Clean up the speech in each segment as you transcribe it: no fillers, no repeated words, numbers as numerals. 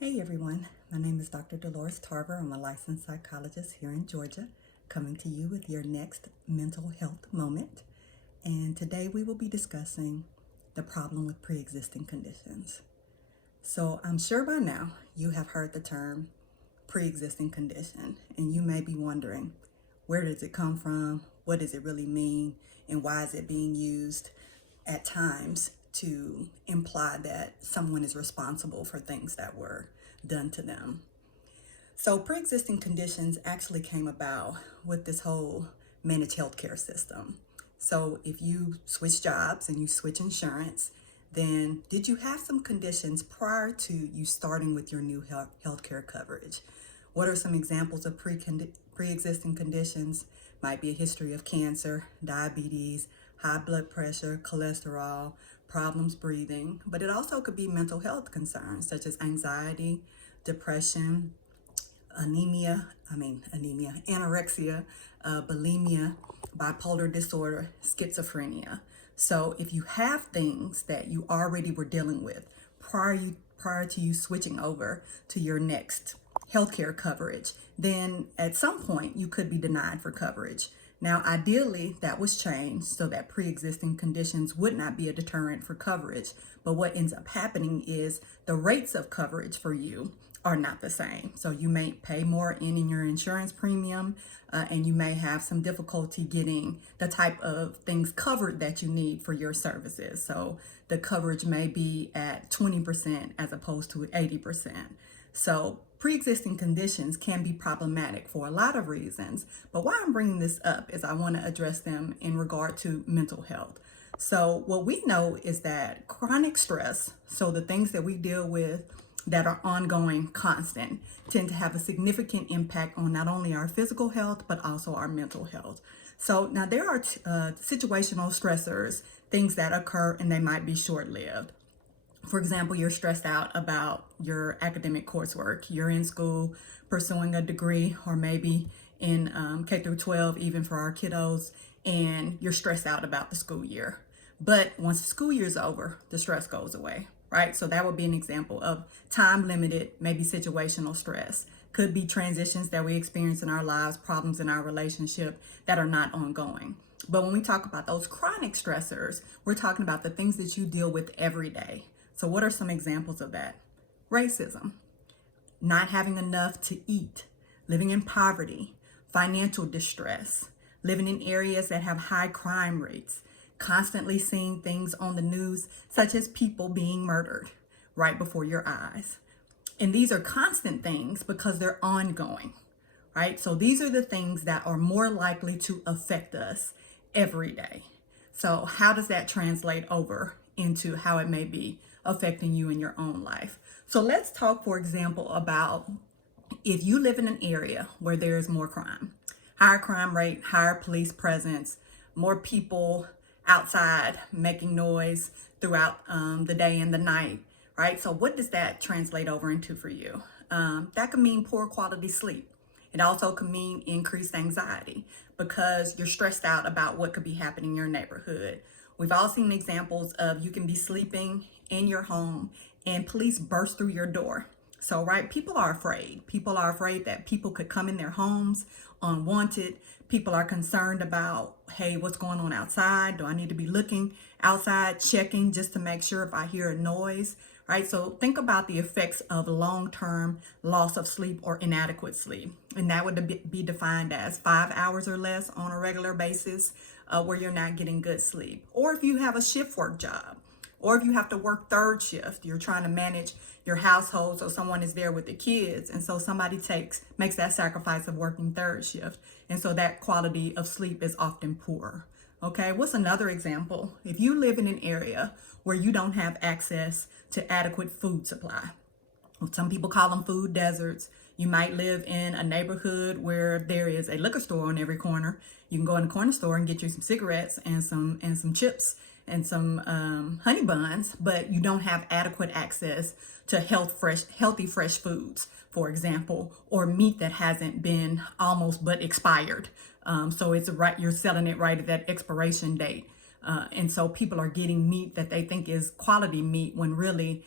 Hey everyone, my name is Dr. Dolores Tarver. I'm a licensed psychologist here in Georgia, coming to you with your next mental health moment. And today we will be discussing the problem with pre-existing conditions. So I'm sure by now you have heard the term pre-existing condition, and you may be wondering, where does it come from? What does it really mean? And why is it being used at times to imply that someone is responsible for things that were done to them? So pre-existing conditions actually came about with this whole managed healthcare system. So if you switch jobs and you switch insurance, then did you have some conditions prior to you starting with your new healthcare coverage? What are some examples of pre-existing conditions? Might be a history of cancer, diabetes, high blood pressure, cholesterol, problems breathing, but it also could be mental health concerns such as anxiety, depression, anorexia, bulimia, bipolar disorder, schizophrenia. So if you have things that you already were dealing with prior to you switching over to your next healthcare coverage, then at some point you could be denied for coverage. Now, ideally, that was changed so that pre-existing conditions would not be a deterrent for coverage. But what ends up happening is the rates of coverage for you are not the same. So you may pay more in your insurance premium, and you may have some difficulty getting the type of things covered that you need for your services. So the coverage may be at 20% as opposed to 80%. So pre-existing conditions can be problematic for a lot of reasons, but why I'm bringing this up is I want to address them in regard to mental health. So what we know is that chronic stress, so the things that we deal with that are ongoing, constant, tend to have a significant impact on not only our physical health, but also our mental health. So now there are situational stressors, things that occur and they might be short-lived. For example, you're stressed out about your academic coursework. You're in school pursuing a degree, or maybe in K through 12, even for our kiddos, and you're stressed out about the school year. But once the school year's over, the stress goes away, right? So that would be an example of time limited, maybe situational stress. Could be transitions that we experience in our lives, problems in our relationship that are not ongoing. But when we talk about those chronic stressors, we're talking about the things that you deal with every day. So what are some examples of that? Racism, not having enough to eat, living in poverty, financial distress, living in areas that have high crime rates, constantly seeing things on the news, such as people being murdered right before your eyes. And these are constant things because they're ongoing, right? So these are the things that are more likely to affect us every day. So how does that translate over into how it may be affecting you in your own life? So let's talk, for example, about if you live in an area where there's more crime, higher crime rate, higher police presence, more people outside making noise throughout the day and the night, right? So what does that translate over into for you? That could mean poor quality sleep. It also could mean increased anxiety because you're stressed out about what could be happening in your neighborhood. We've all seen examples of you can be sleeping in your home and police burst through your door. So, right, people are afraid. People are afraid that people could come in their homes unwanted. People are concerned about, hey, what's going on outside? Do I need to be looking outside, checking just to make sure if I hear a noise, right? So think about the effects of long-term loss of sleep or inadequate sleep. And that would be defined as 5 hours or less on a regular basis where you're not getting good sleep. Or if you have a shift work job, or if you have to work third shift, you're trying to manage your household, so someone is there with the kids, and so somebody makes that sacrifice of working third shift, and so that quality of sleep is often poor. Okay, what's another example? If you live in an area where you don't have access to adequate food supply, some people call them food deserts. You might live in a neighborhood where there is a liquor store on every corner. You can go in the corner store and get you some cigarettes and some chips and some honey buns, but you don't have adequate access to healthy fresh foods, for example, or meat that hasn't been almost but expired. So it's right, you're selling it right at that expiration date. And so people are getting meat that they think is quality meat when really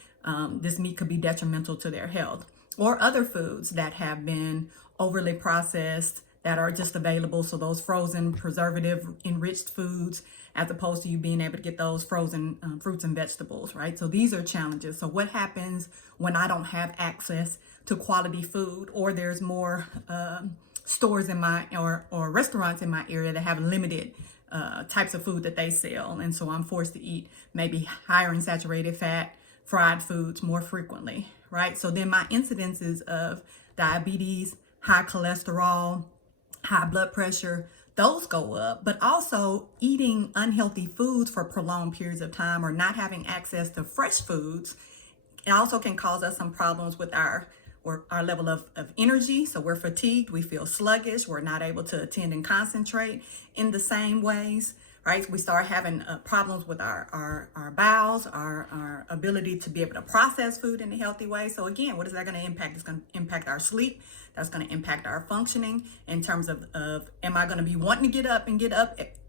this meat could be detrimental to their health. Or other foods that have been overly processed that are just available. So those frozen preservative enriched foods, as opposed to you being able to get those frozen fruits and vegetables, right? So these are challenges. So what happens when I don't have access to quality food, or there's more stores in my or restaurants in my area that have limited types of food that they sell, and so I'm forced to eat maybe higher in saturated fat, fried foods more frequently, right? So then my incidences of diabetes, high cholesterol, high blood pressure, those go up. But also eating unhealthy foods for prolonged periods of time, or not having access to fresh foods, it also can cause us some problems with our level of energy. So we're fatigued, we feel sluggish, we're not able to attend and concentrate in the same ways, right? We start having problems with our bowels, our ability to be able to process food in a healthy way. So again, what is that going to impact? It's going to impact our sleep. That's going to impact our functioning in terms of am I going to be wanting to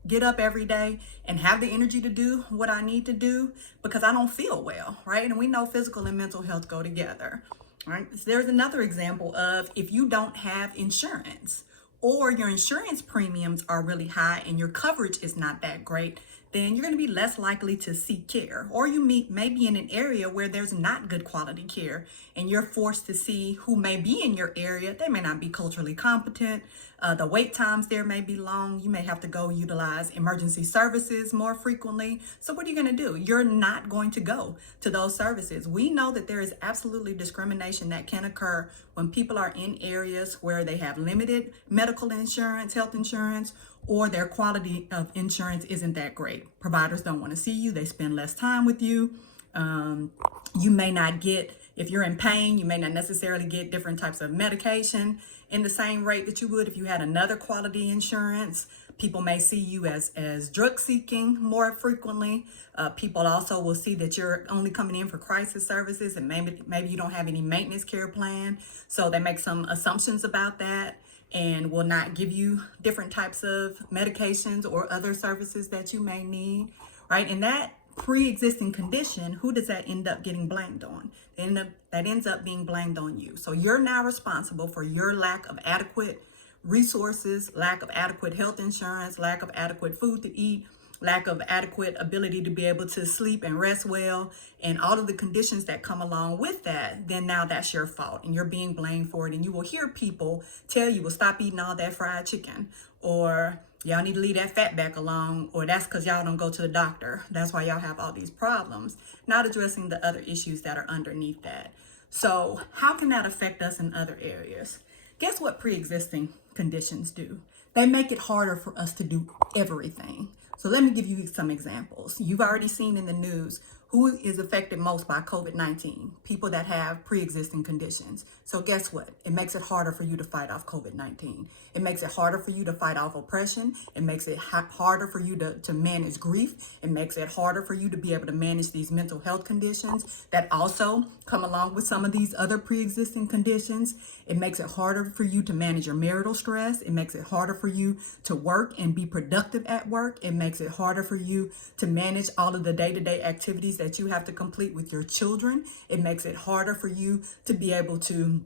get up every day and have the energy to do what I need to do because I don't feel well, right? And we know physical and mental health go together, right? So there's another example of if you don't have insurance, or your insurance premiums are really high and your coverage is not that great, then you're going to be less likely to seek care. Or you may be in an area where there's not good quality care and you're forced to see who may be in your area. They may not be culturally competent. The wait times there may be long. You may have to go utilize emergency services more frequently. So what are you going to do? You're not going to go to those services. We know that there is absolutely discrimination that can occur when people are in areas where they have limited medical insurance, health insurance, or their quality of insurance isn't that great. Providers don't want to see you. They spend less time with you. You may not get, if you're in pain, you may not necessarily get different types of medication in the same rate that you would if you had another quality insurance. People may see you as drug seeking more frequently. People also will see that you're only coming in for crisis services, and maybe you don't have any maintenance care plan. So they make some assumptions about that and will not give you different types of medications or other services that you may need, right? And that pre-existing condition, who does that end up getting blamed on? That ends up being blamed on you. So you're now responsible for your lack of adequate resources, lack of adequate health insurance, lack of adequate food to eat, lack of adequate ability to be able to sleep and rest well, and all of the conditions that come along with that. Then now that's your fault and you're being blamed for it. And you will hear people tell you, well, stop eating all that fried chicken, or y'all need to leave that fat back alone, or that's because y'all don't go to the doctor. That's why y'all have all these problems, not addressing the other issues that are underneath that. So how can that affect us in other areas? Guess what pre-existing conditions do? They make it harder for us to do everything. So let me give you some examples. You've already seen in the news who is affected most by COVID-19, people that have pre-existing conditions. So guess what? It makes it harder for you to fight off COVID-19. It makes it harder for you to fight off oppression. It makes it harder for you to manage grief. It makes it harder for you to be able to manage these mental health conditions that also come along with some of these other pre-existing conditions. It makes it harder for you to manage your marital stress. It makes it harder for you to work and be productive at work. It makes it harder for you to manage all of the day-to-day activities that you have to complete with your children. It makes it harder for you to be able to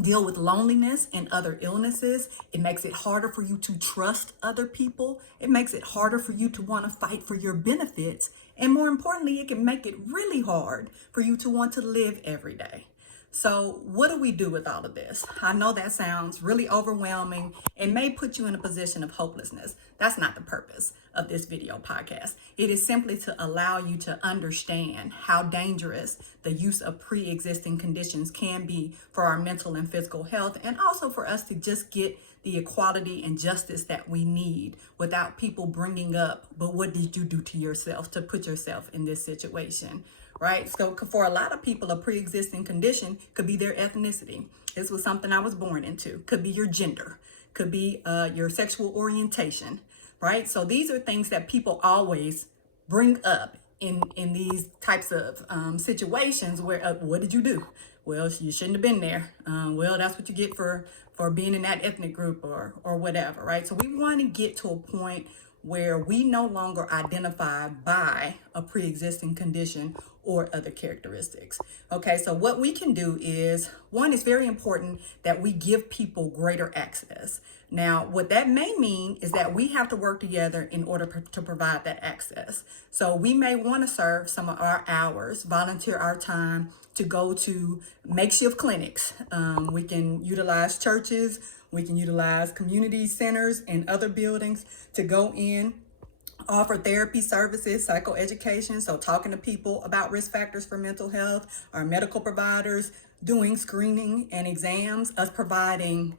deal with loneliness and other illnesses. It makes it harder for you to trust other people. It makes it harder for you to want to fight for your benefits. And more importantly, it can make it really hard for you to want to live every day. So what do we do with all of this? I know that sounds really overwhelming and may put you in a position of hopelessness. That's not the purpose of this video podcast. It is simply to allow you to understand how dangerous the use of pre-existing conditions can be for our mental and physical health, and also for us to just get the equality and justice that we need without people bringing up, but what did you do to yourself to put yourself in this situation? Right? So for a lot of people, a pre-existing condition could be their ethnicity. This was something I was born into. Could be your gender. Could be your sexual orientation. Right? So these are things that people always bring up in these types of situations where, what did you do? Well, you shouldn't have been there. Well, that's what you get for being in that ethnic group or whatever. Right? So we want to get to a point where we no longer identify by a pre-existing condition or other characteristics. Okay, so what we can do is, one, it's very important that we give people greater access. Now, what that may mean is that we have to work together in order to provide that access. So we may want to serve some of our hours, volunteer our time to go to makeshift clinics. We can utilize churches, we can utilize community centers and other buildings to go in, offer therapy services, psychoeducation, so talking to people about risk factors for mental health, our medical providers doing screening and exams, us providing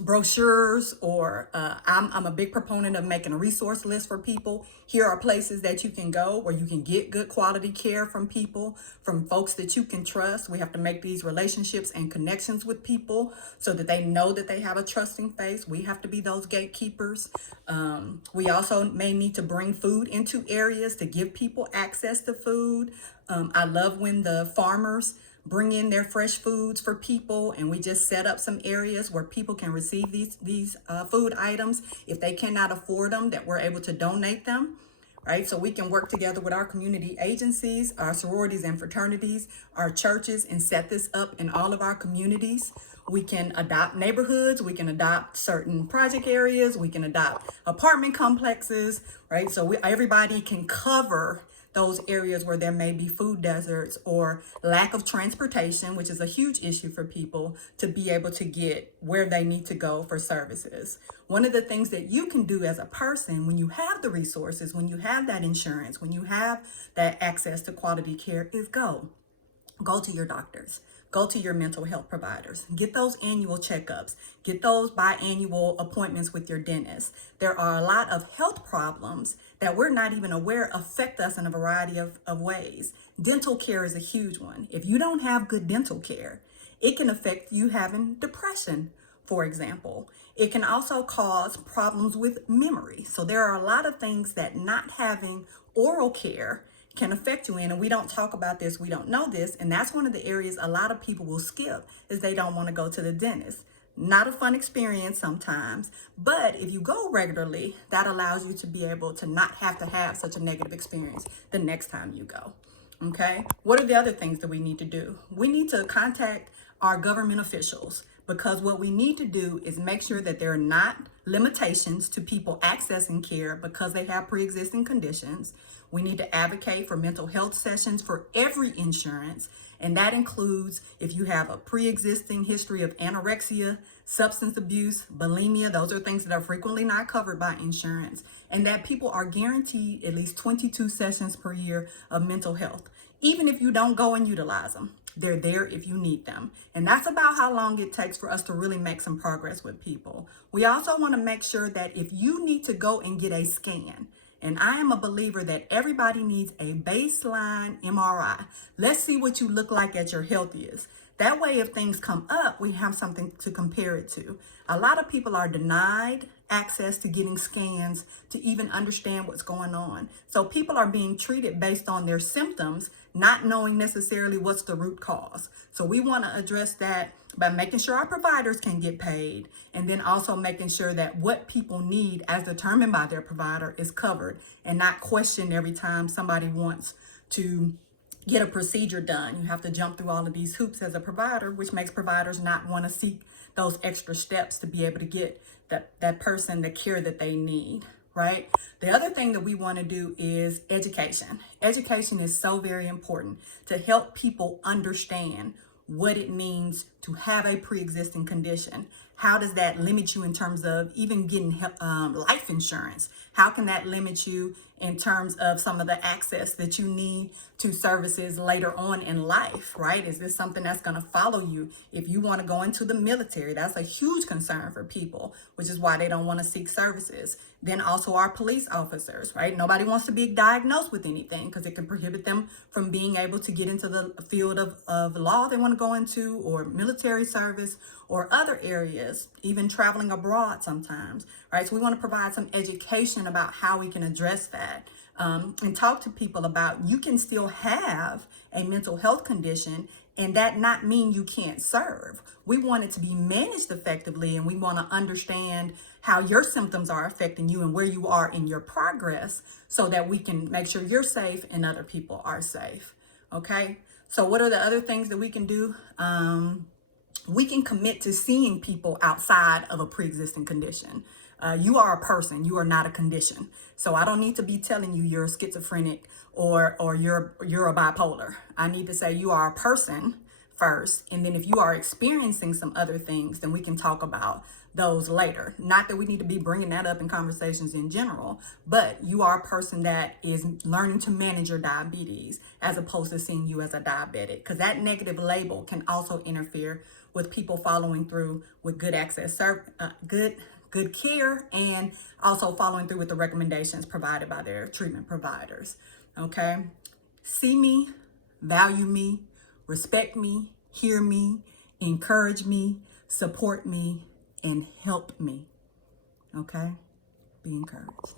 brochures, or I'm a big proponent of making a resource list for people. Here are places that you can go where you can get good quality care from people, from folks that you can trust. We have to make these relationships and connections with people so that they know that they have a trusting face. We have to be those gatekeepers. We also may need to bring food into areas to give people access to food. I love when the farmers bring in their fresh foods for people, and we just set up some areas where people can receive these food items. If they cannot afford them, that we're able to donate them, right? So we can work together with our community agencies, our sororities and fraternities, our churches, and set this up in all of our communities. We can adopt neighborhoods, we can adopt certain project areas, we can adopt apartment complexes, right? So everybody can cover those areas where there may be food deserts or lack of transportation, which is a huge issue for people to be able to get where they need to go for services. One of the things that you can do as a person when you have the resources, when you have that insurance, when you have that access to quality care, is go to your doctors. Go to your mental health providers. Get those annual checkups. Get those biannual appointments with your dentist. There are a lot of health problems that we're not even aware affect us in a variety of ways. Dental care is a huge one. If you don't have good dental care, it can affect you having depression, for example. It can also cause problems with memory. So there are a lot of things that not having oral care can affect you in, and we don't talk about this, we don't know this, and that's one of the areas a lot of people will skip, is they don't want to go to the dentist. Not a fun experience sometimes, but if you go regularly, that allows you to be able to not have to have such a negative experience the next time you go. Okay, what are the other things that we need to do? We need to contact our government officials, because what we need to do is make sure that there are not limitations to people accessing care because they have pre-existing conditions. We need to advocate for mental health sessions for every insurance, and that includes if you have a pre-existing history of anorexia, substance abuse, bulimia. Those are things that are frequently not covered by insurance, and that people are guaranteed at least 22 sessions per year of mental health. Even if you don't go and utilize them, they're there if you need them. And that's about how long it takes for us to really make some progress with people. We also want to make sure that if you need to go and get a scan, and I am a believer that everybody needs a baseline MRI. Let's see what you look like at your healthiest. That way, if things come up, we have something to compare it to. A lot of people are denied access to getting scans to even understand what's going on. So people are being treated based on their symptoms, not knowing necessarily what's the root cause. So we want to address that by making sure our providers can get paid, and then also making sure that what people need as determined by their provider is covered and not questioned every time somebody wants to get a procedure done. You have to jump through all of these hoops as a provider, which makes providers not want to seek those extra steps to be able to get that person the care that they need, right? The other thing that we want to do is education. Education is so very important to help people understand what it means to have a pre-existing condition. How does that limit you in terms of even getting life insurance? How can that limit you in terms of some of the access that you need to services later on in life, right? Is this something that's going to follow you if you want to go into the military? That's a huge concern for people, which is why they don't want to seek services. Then also our police officers, right? Nobody wants to be diagnosed with anything because it can prohibit them from being able to get into the field of law they want to go into, or military service, or other areas, even traveling abroad sometimes, right? So we want to provide some education about how we can address that, and talk to people about you can still have a mental health condition And that not mean you can't serve. We want it to be managed effectively, and we want to understand how your symptoms are affecting you and where you are in your progress so that we can make sure you're safe and other people are safe. Okay? So what are the other things that we can do? We can commit to seeing people outside of a pre-existing condition. You are a person, you are not a condition. So I don't need to be telling you you're a schizophrenic or you're a bipolar. I need to say you are a person first, and then if you are experiencing some other things, then we can talk about those later. Not that we need to be bringing that up in conversations in general, but you are a person that is learning to manage your diabetes as opposed to seeing you as a diabetic, because that negative label can also interfere with people following through with good access, good care, and also following through with the recommendations provided by their treatment providers. Okay, see me, value me, respect me, hear me, encourage me, support me, and help me. Okay, be encouraged.